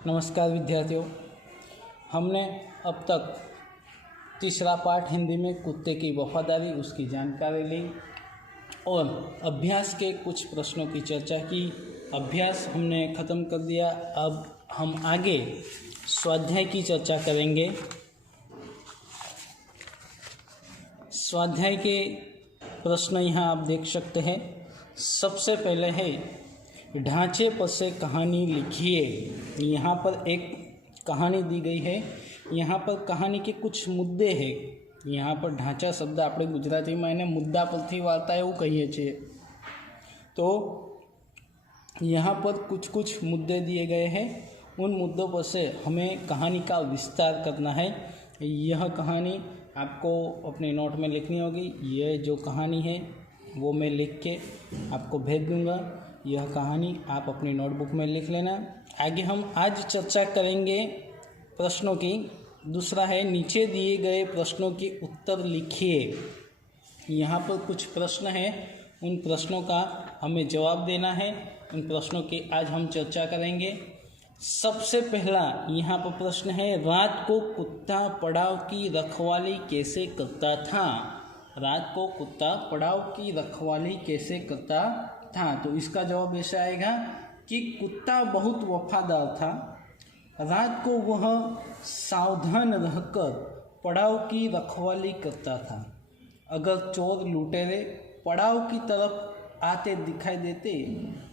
नमस्कार विद्यार्थियों, हमने अब तक तीसरा पाठ हिंदी में कुत्ते की वफादारी उसकी जानकारी ली और अभ्यास के कुछ प्रश्नों की चर्चा की। अभ्यास हमने ख़त्म कर दिया। अब हम आगे स्वाध्याय की चर्चा करेंगे। स्वाध्याय के प्रश्न यहाँ आप देख सकते हैं। सबसे पहले है ढांचे पर से कहानी लिखिए। यहाँ पर एक कहानी दी गई है। यहाँ पर कहानी के कुछ मुद्दे हैं। यहाँ पर ढांचा शब्द આપણે ગુજરાતીમાં એને मुद्दा પરથી वार्ता એવું કહીએ છીએ। तो यहाँ पर कुछ मुद्दे दिए गए हैं। उन मुद्दों पर से हमें कहानी का विस्तार करना है। यह कहानी आपको अपने नोट में लिखनी होगी। यह जो कहानी है वो मैं लिख के आपको भेज दूँगा। यह कहानी आप अपनी नोटबुक में लिख लेना। आगे हम आज चर्चा करेंगे प्रश्नों की। दूसरा है नीचे दिए गए प्रश्नों के उत्तर लिखिए। यहाँ पर कुछ प्रश्न हैं, उन प्रश्नों का हमें जवाब देना है। उन प्रश्नों की आज हम चर्चा करेंगे। सबसे पहला यहाँ पर प्रश्न है, रात को कुत्ता पड़ाव की रखवाली कैसे करता था? रात को कुत्ता पड़ाव की रखवाली कैसे करता था? तो इसका जवाब ऐसा आएगा कि कुत्ता बहुत वफादार था। रात को वह सावधान रहकर पड़ाव की रखवाली करता था। अगर चोर लुटेरे पड़ाव की तरफ आते दिखाई देते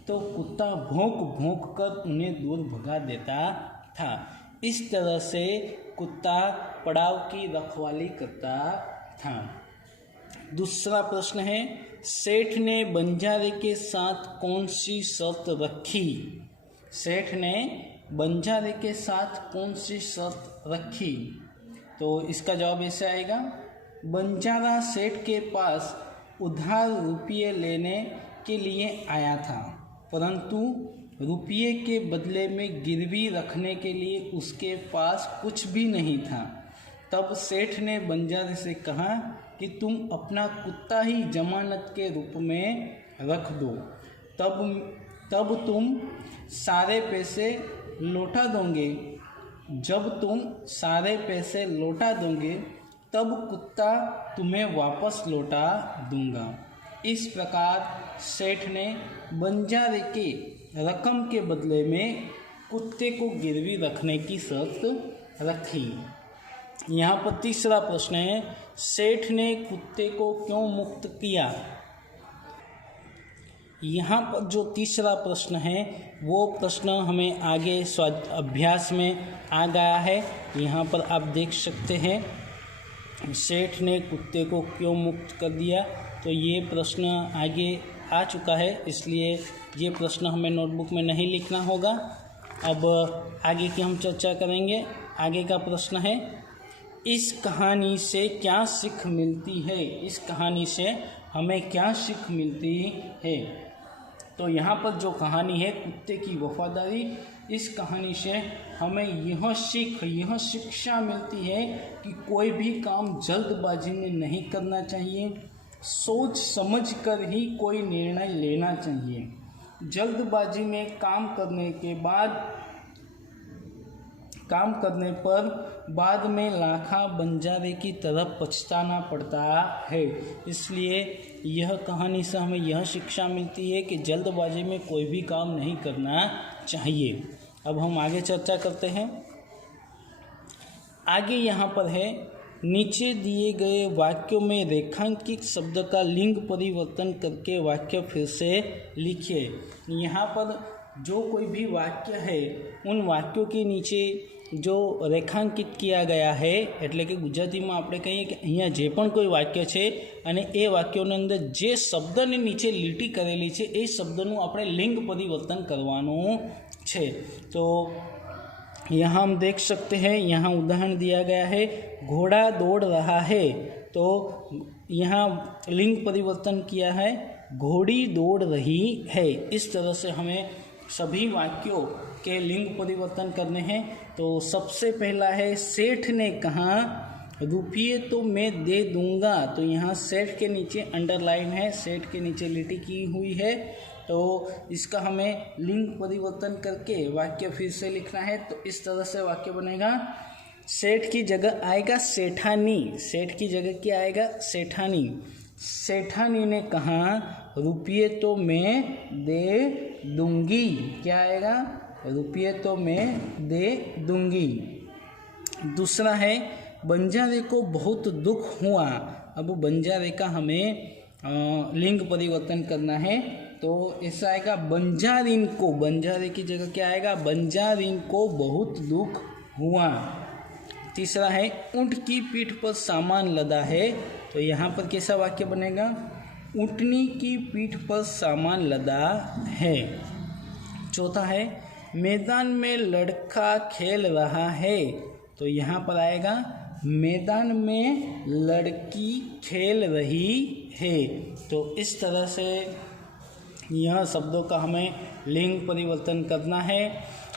तो कुत्ता भौंक भौंक कर उन्हें दूर भगा देता था। इस तरह से कुत्ता पड़ाव की रखवाली करता था। दूसरा प्रश्न है, सेठ ने बंजारे के साथ कौन सी शर्त रखी? सेठ ने बंजारे के साथ कौन सी शर्त रखी? तो इसका जवाब ऐसे आएगा, बंजारा सेठ के पास उधार रुपये लेने के लिए आया था, परंतु रुपये के बदले में गिरवी रखने के लिए उसके पास कुछ भी नहीं था। तब सेठ ने बंजारे से कहा कि तुम अपना कुत्ता ही जमानत के रूप में रख दो, तब तुम सारे पैसे लौटा दोगे। जब तुम सारे पैसे लौटा दोगे तब कुत्ता तुम्हें वापस लौटा दूंगा। इस प्रकार सेठ ने बंजारे के रकम के बदले में कुत्ते को गिरवी रखने की शर्त रखी। यहाँ पर तीसरा प्रश्न है, सेठ ने कुत्ते को क्यों मुक्त किया? यहाँ पर जो तीसरा प्रश्न है वो प्रश्न हमें आगे अभ्यास में आ गया है। यहाँ पर आप देख सकते हैं, सेठ ने कुत्ते को क्यों मुक्त कर दिया। तो ये प्रश्न आगे आ चुका है, इसलिए ये प्रश्न हमें नोटबुक में नहीं लिखना होगा। अब आगे की हम चर्चा करेंगे। आगे का प्रश्न है, इस कहानी से क्या सीख मिलती है? इस कहानी से हमें क्या सीख मिलती है? तो यहाँ पर जो कहानी है कुत्ते की वफादारी, इस कहानी से हमें यह शिक्षा मिलती है कि कोई भी काम जल्दबाजी में नहीं करना चाहिए। सोच समझ कर ही कोई निर्णय लेना चाहिए। जल्दबाजी में काम करने पर बाद में लाखा बंजारे की तरफ पछताना पड़ता है। इसलिए यह कहानी से हमें यह शिक्षा मिलती है कि जल्दबाजी में कोई भी काम नहीं करना चाहिए। अब हम आगे चर्चा करते हैं। आगे यहाँ पर है, नीचे दिए गए वाक्यों में रेखांकित शब्द का लिंग परिवर्तन करके वाक्य फिर से लिखिए। यहाँ पर जो कोई भी वाक्य है उन वाक्यों के नीचे जो રેખાંકિત किया गया है, એટલે કે ગુજરાતીમાં આપણે કહીએ કે અહીંયા જે પણ કોઈ વાક્ય છે અને એ વાક્યોની અંદર જે શબ્દની નીચે લીટી કરેલી છે એ શબ્દનું આપણે લિંગ પરિવર્તન કરવાનું છે। तो यहाँ हम देख सकते हैं, यहाँ उदाहरण दिया गया है, घोड़ा दौड़ रहा है। तो यहाँ लिंग परिवर्तन किया है, घोड़ी दौड़ रही है। इस तरह से हमें सभी वाक्यों के लिंग परिवर्तन करने हैं। तो सबसे पहला है, सेठ ने कहा रुपये तो मैं दे दूंगा। तो यहाँ सेठ के नीचे अंडरलाइन है, सेठ के नीचे लिटी की हुई है। तो इसका हमें लिंग परिवर्तन करके वाक्य फिर से लिखना है। तो इस तरह से वाक्य बनेगा, सेठ की जगह आएगा सेठानी, सेठ की जगह क्या आएगा, सेठानी। सेठानी ने कहा रुपये तो मैं दे दूंगी, क्या आएगा, रुपये तो मैं दे दूंगी। दूसरा है बंजारे को बहुत दुख हुआ। अब बंजारे का हमें लिंग परिवर्तन करना है, तो ऐसा आएगा बंजारिन को, बंजारे की जगह क्या आएगा, बंजारिन को बहुत दुख हुआ। तीसरा है ऊंट की पीठ पर सामान लदा है, तो यहाँ पर कैसा वाक्य बनेगा, ऊँटनी की पीठ पर सामान लदा है। चौथा है मैदान में लड़का खेल रहा है, तो यहाँ पर आएगा मैदान में लड़की खेल रही है। तो इस तरह से यह शब्दों का हमें लिंग परिवर्तन करना है।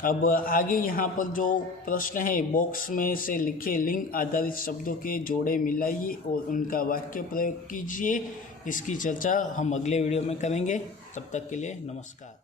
अब आगे यहाँ पर जो प्रश्न है बॉक्स में से लिखे लिंग आधारित शब्दों के जोड़े मिलाइए और उनका वाक्य प्रयोग कीजिए। इसकी चर्चा हम अगले वीडियो में करेंगे। तब तक के लिए नमस्कार।